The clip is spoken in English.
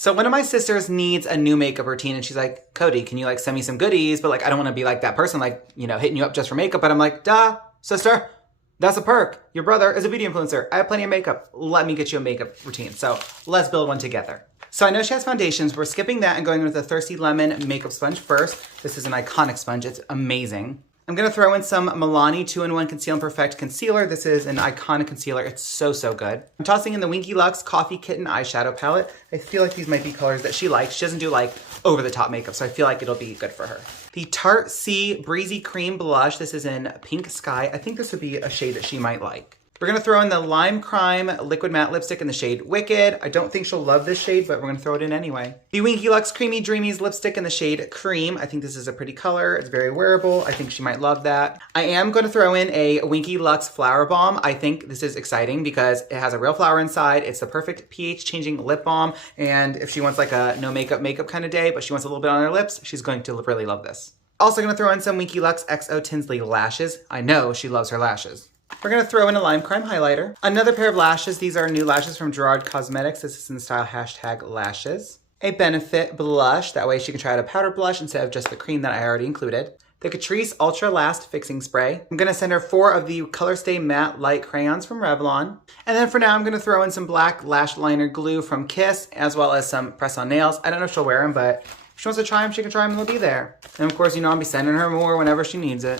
So one of my sisters needs a new makeup routine and she's like, Cody, can you like send me some goodies? But like, I don't want to be like that person, like, you know, hitting you up just for makeup. But I'm like, duh, sister, that's a perk. Your brother is a beauty influencer. I have plenty of makeup. Let me get you a makeup routine. So let's build one together. So I know she has foundations. We're skipping that and going with the Thirsty Lemon makeup sponge first. This is an iconic sponge. It's amazing. I'm gonna throw in some Milani 2-in-1 Conceal and Perfect Concealer. This is an iconic concealer. It's so, so good. I'm tossing in the Winky Lux Coffee Kitten eyeshadow palette. I feel like these might be colors that she likes. She doesn't do like over-the-top makeup, so I feel like it'll be good for her. The Tarte C Breezy Cream Blush. This is in Pink Sky. I think this would be a shade that she might like. We're gonna throw in the Lime Crime Liquid Matte Lipstick in the shade Wicked. I don't think she'll love this shade, but we're gonna throw it in anyway. The Winky Lux Creamy Dreamies Lipstick in the shade Cream. I think this is a pretty color. It's very wearable. I think she might love that. I am gonna throw in a Winky Lux Flower Balm. I think this is exciting because it has a real flower inside. It's the perfect pH changing lip balm. And if she wants like a no makeup kind of day, but she wants a little bit on her lips, she's going to really love this. Also gonna throw in some Winky Lux XO Tinsley lashes. I know she loves her lashes. We're gonna throw in a Lime Crime highlighter. Another pair of lashes. These are new lashes from Gerard Cosmetics. This is in the style #lashes. A Benefit blush. That way she can try out a powder blush instead of just the cream that I already included. The Catrice Ultra Last Fixing Spray. I'm gonna send her 4 of the Color Stay Matte Light Crayons from Revlon. And then for now, I'm gonna throw in some black lash liner glue from Kiss, as well as some press-on nails. I don't know if she'll wear them, but if she wants to try them, she can try them and they'll be there. And of course, you know, I'll be sending her more whenever she needs it.